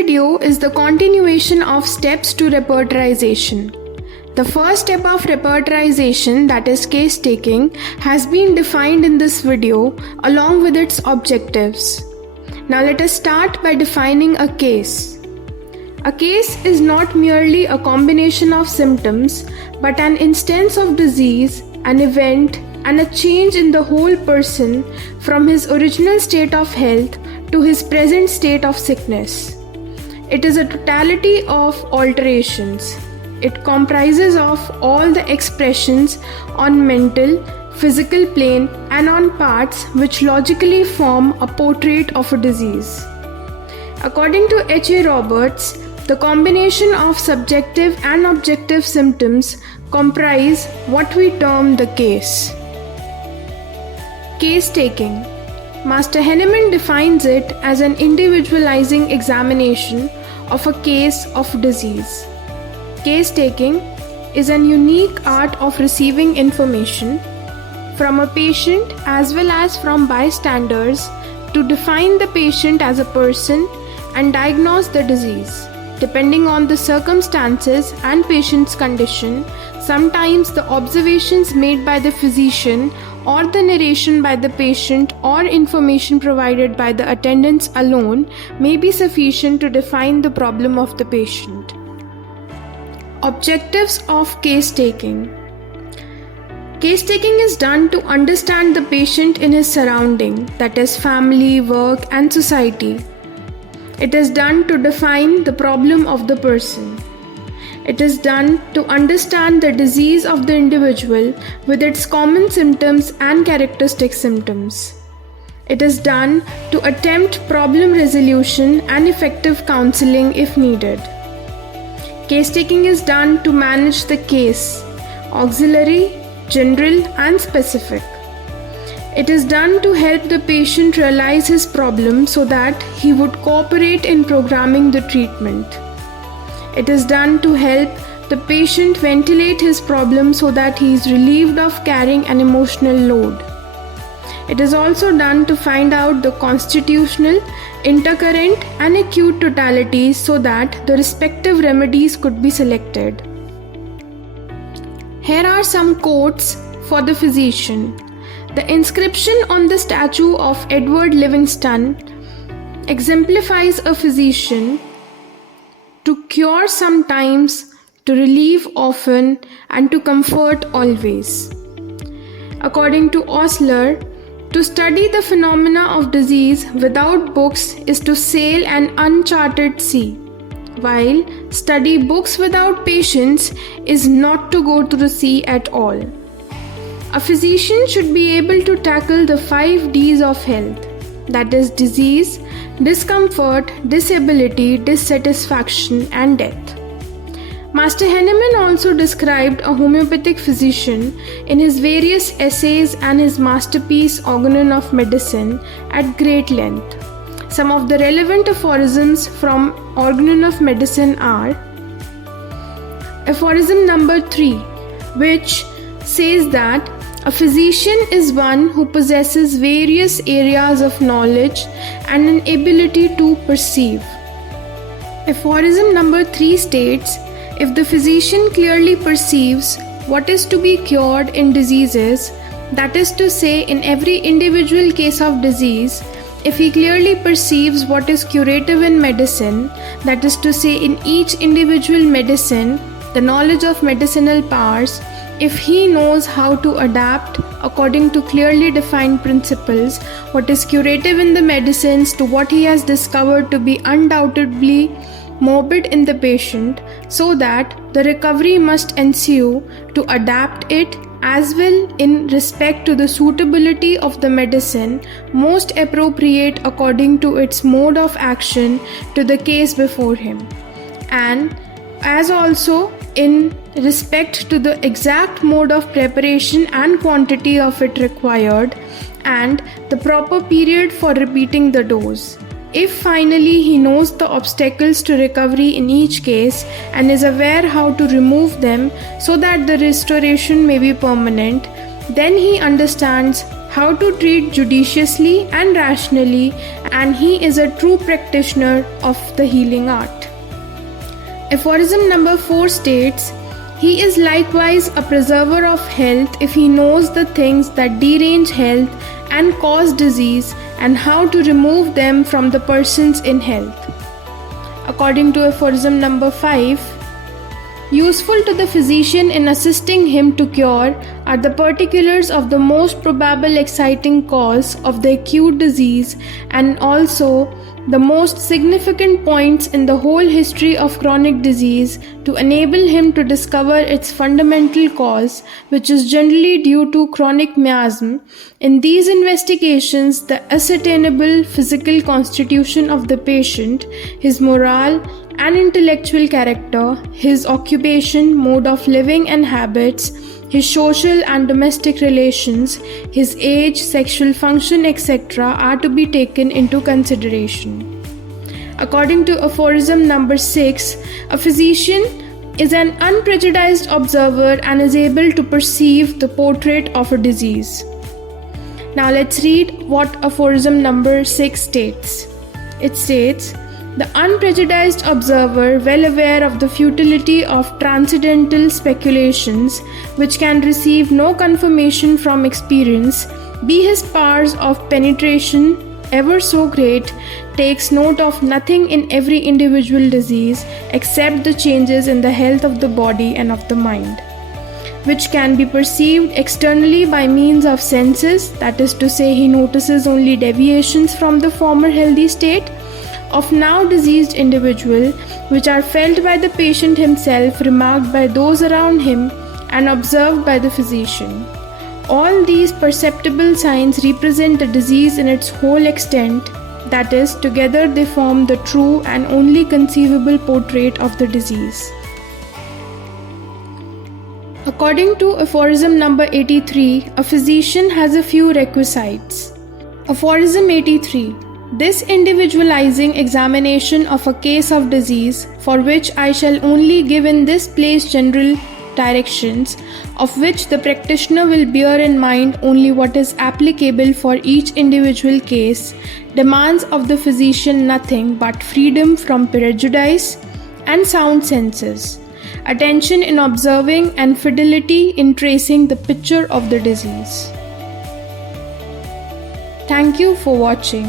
video is the continuation of steps to repertorization. The first step of repertorization, that is case taking, has been defined in this video along with its objectives. Now let us start by defining a case. A case is not merely a combination of symptoms, but an instance of disease, an event, and a change in the whole person from his original state of health to his present state of sickness. It is a totality of alterations. It comprises of all the expressions on mental, physical plane and on parts which logically form a portrait of a disease. According to H.A. Roberts, the combination of subjective and objective symptoms comprise what we term the case. Case taking. Master Henneman defines it as an individualizing examination of a case of disease. Case taking is an unique art of receiving information from a patient as well as from bystanders to define the patient as a person and diagnose the disease. Depending on the circumstances and patient's condition, sometimes the observations made by the physician or the narration by the patient or information provided by the attendants alone may be sufficient to define the problem of the patient. Objectives of case taking. Case taking is done to understand the patient in his surrounding, that is family, work, and society. It is done to define the problem of the person. It is done to understand the disease of the individual with its common symptoms and characteristic symptoms. It is done to attempt problem resolution and effective counseling if needed. Case taking is done to manage the case, auxiliary, general, and specific. It is done to help the patient realize his problem so that he would cooperate in programming the treatment. It is done to help the patient ventilate his problem so that he is relieved of carrying an emotional load. It is also done to find out the constitutional, intercurrent, and acute totalities so that the respective remedies could be selected. Here are some quotes for the physician. The inscription on the statue of Edward Livingston exemplifies a physician: to cure sometimes, to relieve often, and to comfort always. According to Osler, to study the phenomena of disease without books is to sail an uncharted sea, while study books without patients is not to go to the sea at all. A physician should be able to tackle the 5 Ds of health, that is disease, discomfort, disability, dissatisfaction, and death. Master Henneman also described a homeopathic physician in his various essays and his masterpiece Organon of Medicine at great length. Some of the relevant aphorisms from Organon of Medicine are: aphorism number 3, which says that a physician is one who possesses various areas of knowledge and an ability to perceive. Aphorism number 3 states, if the physician clearly perceives what is to be cured in diseases, that is to say in every individual case of disease, if he clearly perceives what is curative in medicine, that is to say in each individual medicine, the knowledge of medicinal powers, if he knows how to adapt according to clearly defined principles what is curative in the medicines to what he has discovered to be undoubtedly morbid in the patient, so that the recovery must ensue, to adapt it as well in respect to the suitability of the medicine most appropriate according to its mode of action to the case before him, and as also in respect to the exact mode of preparation and quantity of it required, and the proper period for repeating the dose. If finally he knows the obstacles to recovery in each case and is aware how to remove them so that the restoration may be permanent, then he understands how to treat judiciously and rationally, and he is a true practitioner of the healing art. Aphorism number 4 states, he is likewise a preserver of health if he knows the things that derange health and cause disease and how to remove them from the persons in health. According to aphorism number 5, useful to the physician in assisting him to cure are the particulars of the most probable exciting cause of the acute disease and also the most significant points in the whole history of chronic disease to enable him to discover its fundamental cause, which is generally due to chronic miasm. In these investigations, the ascertainable physical constitution of the patient, his morale and intellectual character, his occupation, mode of living and habits, his social and domestic relations, his age, sexual function, etc. are to be taken into consideration. According to aphorism number 6, a physician is an unprejudiced observer and is able to perceive the portrait of a disease. Now let's read what aphorism number 6 states. It states, the unprejudiced observer, well aware of the futility of transcendental speculations, which can receive no confirmation from experience, be his powers of penetration ever so great, takes note of nothing in every individual disease except the changes in the health of the body and of the mind, which can be perceived externally by means of senses, that is to say, he notices only deviations from the former healthy state of now diseased individual, which are felt by the patient himself, remarked by those around him, and observed by the physician. All these perceptible signs represent the disease in its whole extent, that is, together they form the true and only conceivable portrait of the disease. According to aphorism number 83, a physician has a few requisites. Aphorism 83. This individualizing examination of a case of disease, for which I shall only give in this place general directions, of which the practitioner will bear in mind only what is applicable for each individual case, demands of the physician nothing but freedom from prejudice and sound senses, attention in observing and fidelity in tracing the picture of the disease. Thank you for watching.